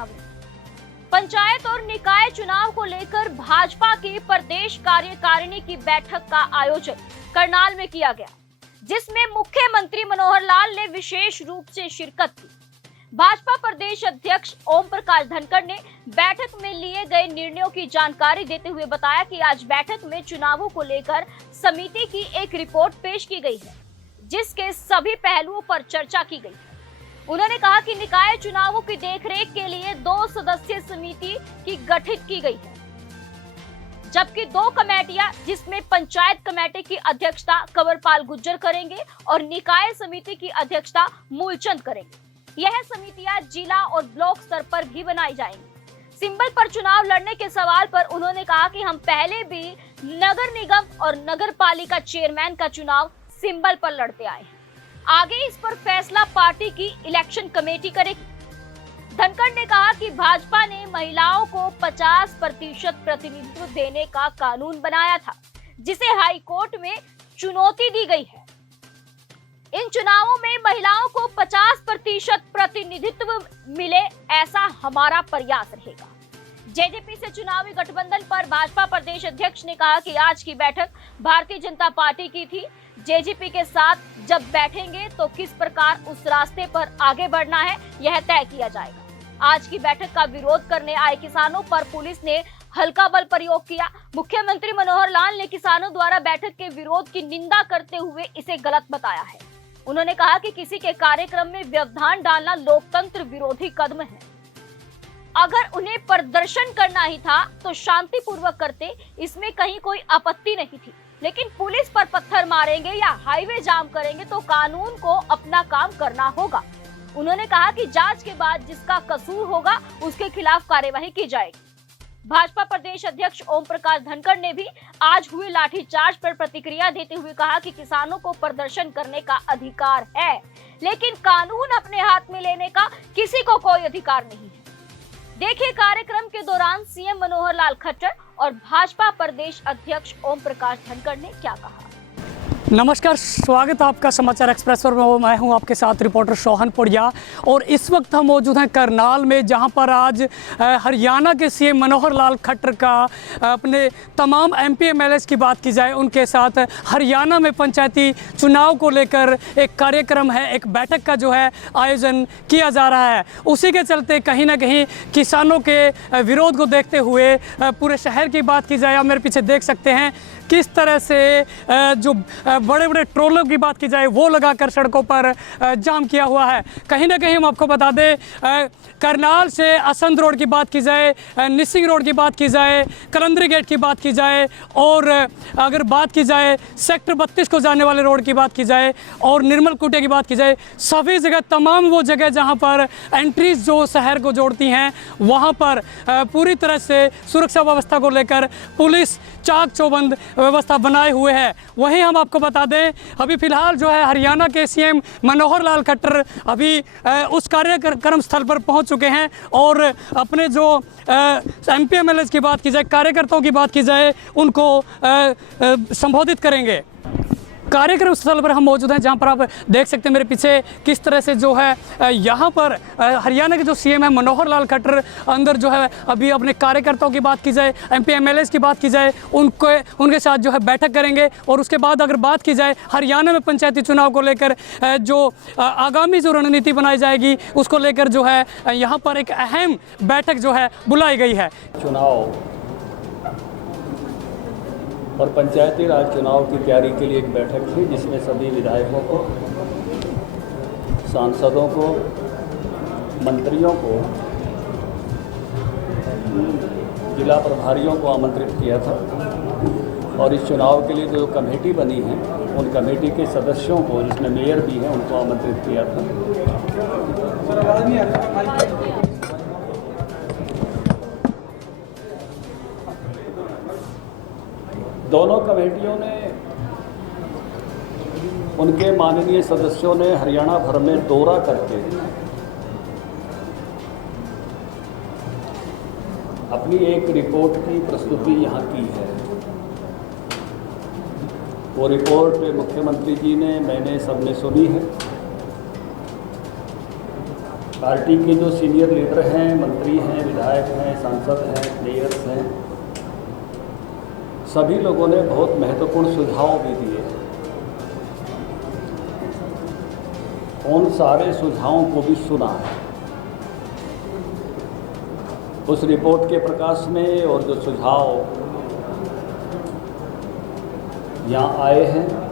चुनावी। पंचायत और निकाय चुनाव को लेकर भाजपा की प्रदेश कार्यकारिणी की बैठक का आयोजन करनाल में किया गया, जिसमें मुख्यमंत्री मनोहर लाल ने विशेष रूप से शिरकत की। भाजपा प्रदेश अध्यक्ष ओम प्रकाश धनखड़ ने बैठक में लिए गए निर्णयों की जानकारी देते हुए बताया कि आज बैठक में चुनावों को लेकर समिति की एक रिपोर्ट पेश की गई है, जिसके सभी पहलुओं पर चर्चा की गई है। उन्होंने कहा कि निकाय चुनावों की देखरेख के लिए 2 सदस्यीय समिति की गठित की गई है, जबकि 2 कमेटियां, जिसमें पंचायत कमेटी की अध्यक्षता कंवरपाल गुर्जर करेंगे और निकाय समिति की अध्यक्षता मूलचंद करेंगे। यह समितियां जिला और ब्लॉक स्तर पर भी बनाई जाएंगी। सिंबल पर चुनाव लड़ने के सवाल पर उन्होंने कहा कि हम पहले भी नगर निगम और नगर पालिका चेयरमैन का चुनाव सिंबल पर लड़ते आए हैं। आगे इस पर फैसला पार्टी की इलेक्शन कमेटी करेगी। धनखड़ ने कहा कि भाजपा ने महिलाओं को 50% प्रतिनिधित्व देने का कानून बनाया था, जिसे हाई कोर्ट में चुनौती दी गई है। इन चुनावों में महिलाओं को 50% प्रतिनिधित्व मिले, ऐसा हमारा प्रयास रहेगा। जेजेपी से चुनावी गठबंधन पर भाजपा प्रदेश अध्यक्ष ने कहा कि आज की बैठक भारतीय जनता पार्टी की थी। जेजेपी के साथ जब बैठेंगे तो किस प्रकार उस रास्ते पर आगे बढ़ना है, यह तय किया जाएगा। आज की बैठक का विरोध करने आए किसानों पर पुलिस ने हल्का बल प्रयोग किया। मुख्यमंत्री मनोहर लाल ने किसानों द्वारा बैठक के विरोध की निंदा करते हुए इसे गलत बताया है। उन्होंने कहा कि किसी के कार्यक्रम में व्यवधान डालना लोकतंत्र विरोधी कदम है। अगर उन्हें प्रदर्शन करना ही था तो शांतिपूर्वक करते, इसमें कहीं कोई आपत्ति नहीं थी। लेकिन पुलिस पर पत्थर मारेंगे या हाईवे जाम करेंगे तो कानून को अपना काम करना होगा। उन्होंने कहा कि जांच के बाद जिसका कसूर होगा उसके खिलाफ कार्यवाही की जाएगी। भाजपा प्रदेश अध्यक्ष ओम प्रकाश धनखड़ ने भी आज हुए लाठीचार्ज पर प्रतिक्रिया देते हुए कहा कि किसानों को प्रदर्शन करने का अधिकार है, लेकिन कानून अपने हाथ में लेने का किसी को कोई अधिकार नहीं है। देखिए कार्यक्रम के दौरान सीएम मनोहर लाल खट्टर और भाजपा प्रदेश अध्यक्ष ओम प्रकाश धनखड़ ने क्या कहा। नमस्कार, स्वागत है आपका समाचार एक्सप्रेस पर। मैं हूं आपके साथ रिपोर्टर सोहन पुड़िया और इस वक्त हम मौजूद हैं करनाल में, जहां पर आज हरियाणा के सीएम मनोहर लाल खट्टर का अपने तमाम एमपी एमएलए की बात की जाए, उनके साथ हरियाणा में पंचायती चुनाव को लेकर एक कार्यक्रम है, एक बैठक का जो है आयोजन किया जा रहा है। उसी के चलते कहीं ना कहीं किसानों के विरोध को देखते हुए पूरे शहर की बात की जाए, आप मेरे पीछे देख सकते हैं किस तरह से जो बड़े बड़े ट्रोलों की बात की जाए वो लगाकर सड़कों पर जाम किया हुआ है। कहीं ना कहीं हम आपको बता दें, करनाल से असंध रोड की बात की जाए, निसिंग रोड की बात की जाए, कलंदरी गेट की बात की जाए, और अगर बात की जाए सेक्टर 32 को जाने वाले रोड की बात की जाए और निर्मल कुटिया की बात की जाए, सभी जगह तमाम वो जगह जहां पर एंट्रीज जो शहर को जोड़ती हैं वहां पर पूरी तरह से सुरक्षा व्यवस्था को लेकर पुलिस चाक चौबंद व्यवस्था बनाए हुए है। वहीं हम आपको बता दें, अभी फिलहाल जो है हरियाणा के सीएम मनोहर लाल खट्टर अभी उस कार्यक्रम स्थल पर पहुंच चुके हैं और अपने जो एमपी एमएलए की बात की जाए, कार्यकर्ताओं की बात की जाए, उनको संबोधित करेंगे। कार्यक्रम स्थल पर हम मौजूद हैं, जहां पर आप देख सकते हैं मेरे पीछे किस तरह से जो है यहां पर हरियाणा के जो सीएम है मनोहर लाल खट्टर अंदर जो है अभी अपने कार्यकर्ताओं की बात की जाए, एमपी एमएलए की बात की जाए, उनके साथ जो है बैठक करेंगे। और उसके बाद अगर बात की जाए हरियाणा में पंचायती चुनाव को लेकर जो आगामी जो रणनीति बनाई जाएगी उसको लेकर जो है यहाँ पर एक अहम बैठक जो है बुलाई गई है। चुनाव और पंचायती राज चुनाव की तैयारी के लिए एक बैठक थी, जिसमें सभी विधायकों को, सांसदों को, मंत्रियों को, जिला प्रभारियों को आमंत्रित किया था। और इस चुनाव के लिए जो कमेटी बनी है उन कमेटी के सदस्यों को, जिसमें मेयर भी हैं, उनको आमंत्रित किया था। दोनों कमेटियों ने, उनके माननीय सदस्यों ने हरियाणा भर में दौरा करके अपनी एक रिपोर्ट की प्रस्तुति यहाँ की है। वो रिपोर्ट मुख्यमंत्री जी ने, मैंने, सबने सुनी है। पार्टी के जो सीनियर लीडर हैं, मंत्री हैं, विधायक हैं, सांसद हैं, मेयर्स हैं, सभी लोगों ने बहुत महत्वपूर्ण सुझाव भी दिए। उन सारे सुझावों को भी सुना है। उस रिपोर्ट के प्रकाश में और जो सुझाव यहाँ आए हैं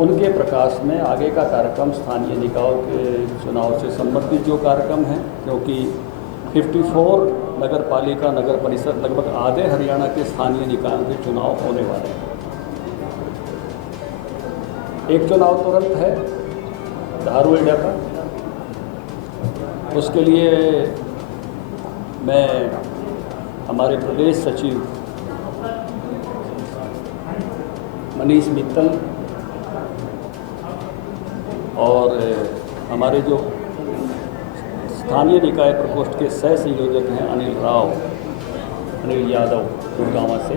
उनके प्रकाश में आगे का कार्यक्रम स्थानीय निकायों के चुनाव से संबंधित जो कार्यक्रम है, क्योंकि 54 नगर पालिका नगर परिषद लगभग आधे हरियाणा के स्थानीय निकायों के चुनाव होने वाले हैं। एक चुनाव तुरंत है धारूहेड़ा का, उसके लिए मैं हमारे प्रदेश सचिव मनीष मित्तल और हमारे जो स्थानीय निकाय प्रकोष्ठ के सह संयोजक हैं अनिल यादव गुड़गांव से,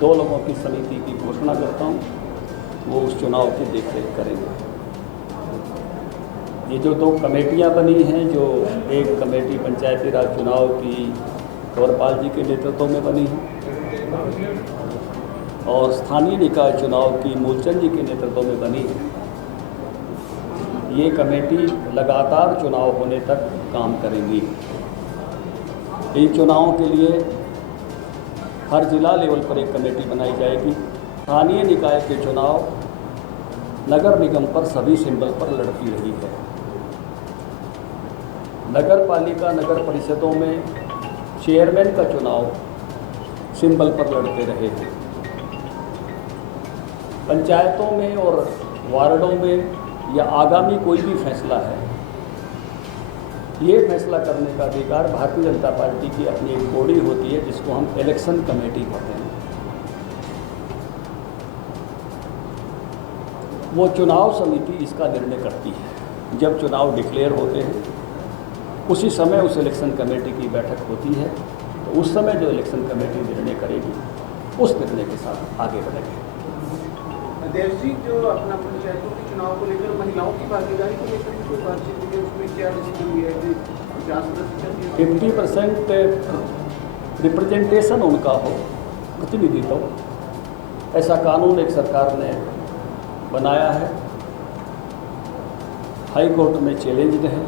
2 लोगों की समिति की घोषणा करता हूं। वो उस चुनाव की देखरेख करेंगे। ये जो 2 कमेटियां बनी हैं, जो एक कमेटी पंचायती राज चुनाव की कंवरपाल जी के नेतृत्व में बनी है और स्थानीय निकाय चुनाव की मूलचंद जी के नेतृत्व में बनी है, ये कमेटी लगातार चुनाव होने तक काम करेंगी। इन चुनावों के लिए हर जिला लेवल पर एक कमेटी बनाई जाएगी। स्थानीय निकाय के चुनाव नगर निगम पर सभी सिंबल पर लड़ती रही है। नगर पालिका नगर परिषदों में चेयरमैन का चुनाव सिंबल पर लड़ते रहे हैं। पंचायतों में और वार्डों में या आगामी कोई भी फैसला है, ये फैसला करने का अधिकार भारतीय जनता पार्टी की अपनी एक बॉडी होती है जिसको हम इलेक्शन कमेटी कहते हैं। वो चुनाव समिति इसका निर्णय करती है। जब चुनाव डिक्लेयर होते हैं उसी समय उस इलेक्शन कमेटी की बैठक होती है, तो उस समय जो इलेक्शन कमेटी निर्णय करेगी उस निर्णय के साथ आगे बढ़ेंगे। देव जी, जो अपना पंचायतों के चुनाव को लेकर महिलाओं की भागीदारी को लेकर कोई बातचीत हुई है, उसमें क्या डिसीजन हुई है कि 50% रिप्रेजेंटेशन उनका हो, प्रतिनिधित्व, ऐसा कानून एक सरकार ने बनाया है। हाई कोर्ट में चैलेंज है,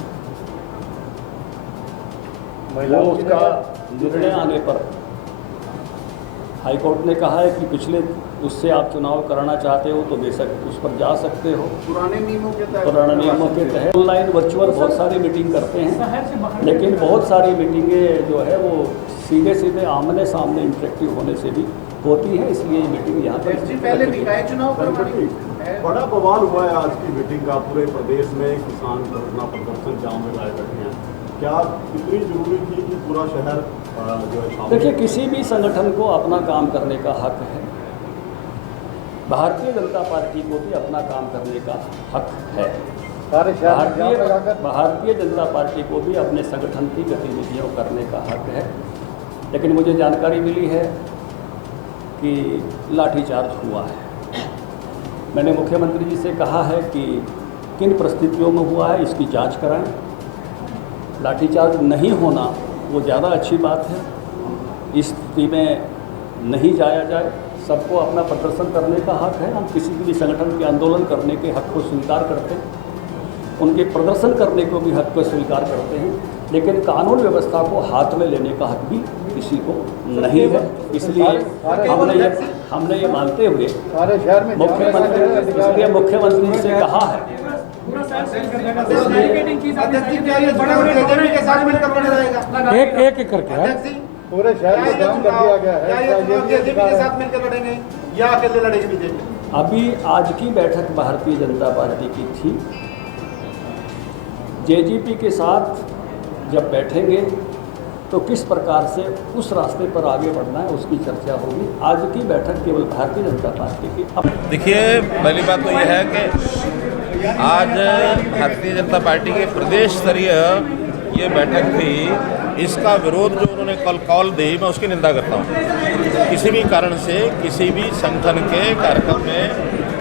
वो उसका निर्णय आने पर हाई कोर्ट ने कहा है कि पिछले उससे आप चुनाव कराना चाहते हो तो बेशक उस पर जा सकते हो। पुराने नियमों के तहत ऑनलाइन वर्चुअल बहुत सारी मीटिंग करते हैं, लेकिन बहुत सारी मीटिंगें जो है वो सीधे आमने सामने इंटरेक्टिव होने से भी होती है। इसलिए ये मीटिंग यहाँ पर पहले निकाय चुनाव बड़ा बवाल हुआ है आज की मीटिंग का। पूरे प्रदेश में किसान धरना प्रदर्शन जाम में लाए बैठे हैं। क्या कितनी जरूरी थी कि पूरा शहर जो है? देखिए, किसी भी संगठन को अपना काम करने का हक है। भारतीय जनता पार्टी को भी अपना काम करने का हक है। भारतीय जनता पार्टी को भी अपने संगठन की गतिविधियों करने का हक है। लेकिन मुझे जानकारी मिली है कि लाठीचार्ज हुआ है। मैंने मुख्यमंत्री जी से कहा है कि किन परिस्थितियों में हुआ है इसकी जांच कराएं। लाठीचार्ज नहीं होना वो ज़्यादा अच्छी बात है। इस स्थिति में नहीं जाया जाए। सबको अपना प्रदर्शन करने का हक है। हम किसी भी संगठन के आंदोलन करने के हक को स्वीकार करते हैं, उनके प्रदर्शन करने को भी हक को स्वीकार करते हैं, लेकिन कानून व्यवस्था को हाथ में लेने का हक भी किसी को नहीं है। इसलिए हमने ये मानते हुए मुख्यमंत्री से कहा है एक करके पूरे शहर में जाम कर दिया गया है। जेजेपी के साथ मिलकर लड़ेंगे या अकेले लड़ेंगे बीजेपी? अभी आज की बैठक भारतीय जनता पार्टी की थी। जेजेपी के साथ जब बैठेंगे तो किस प्रकार से उस रास्ते पर आगे बढ़ना है उसकी चर्चा होगी। आज की बैठक केवल भारतीय जनता पार्टी की। देखिए, पहली बात तो यह है कि आज भारतीय जनता पार्टी के प्रदेश स्तरीय ये बैठक थी। इसका विरोध जो उन्होंने कल कॉल दी, मैं उसकी निंदा करता हूँ। किसी भी कारण से किसी भी संगठन के कार्यक्रम में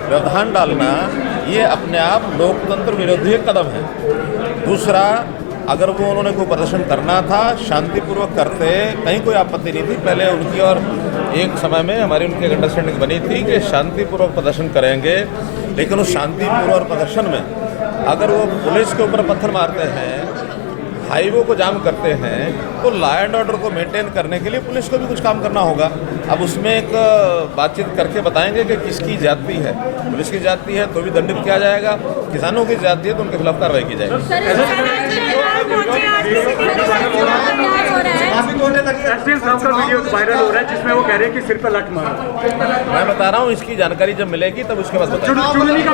व्यवधान डालना ये अपने आप लोकतंत्र विरोधी एक कदम है। दूसरा, अगर वो उन्होंने कोई प्रदर्शन करना था शांतिपूर्वक करते, कहीं कोई आपत्ति नहीं थी। पहले उनकी और एक समय में हमारी उनकी एक अंडरस्टैंडिंग बनी थी कि शांतिपूर्वक प्रदर्शन करेंगे, लेकिन उस शांतिपूर्वक प्रदर्शन में अगर वो पुलिस के ऊपर पत्थर मारते हैं, हाईवे को जाम करते हैं, तो लॉ एंड ऑर्डर को मेंटेन करने के लिए पुलिस को भी कुछ काम करना होगा। अब उसमें एक बातचीत करके बताएंगे कि किसकी ज्यादती है। पुलिस की ज्यादती है तो भी दंडित किया जाएगा, किसानों की ज्यादती है तो उनके खिलाफ कार्रवाई की जाएगी। वायरल हो रहा है जिसमें वो कह रहे हैं कि सिर पर लठ मारा। मैं बता रहा हूँ, इसकी जानकारी जब मिलेगी तब उसके बाद बताएंगे। चुनरी का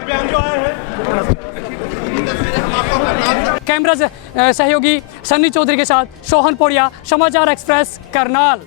बयान जो आया है। कैमरा सहयोगी सन्नी चौधरी के साथ सोहन पौड़िया, समाचार एक्सप्रेस, करनाल।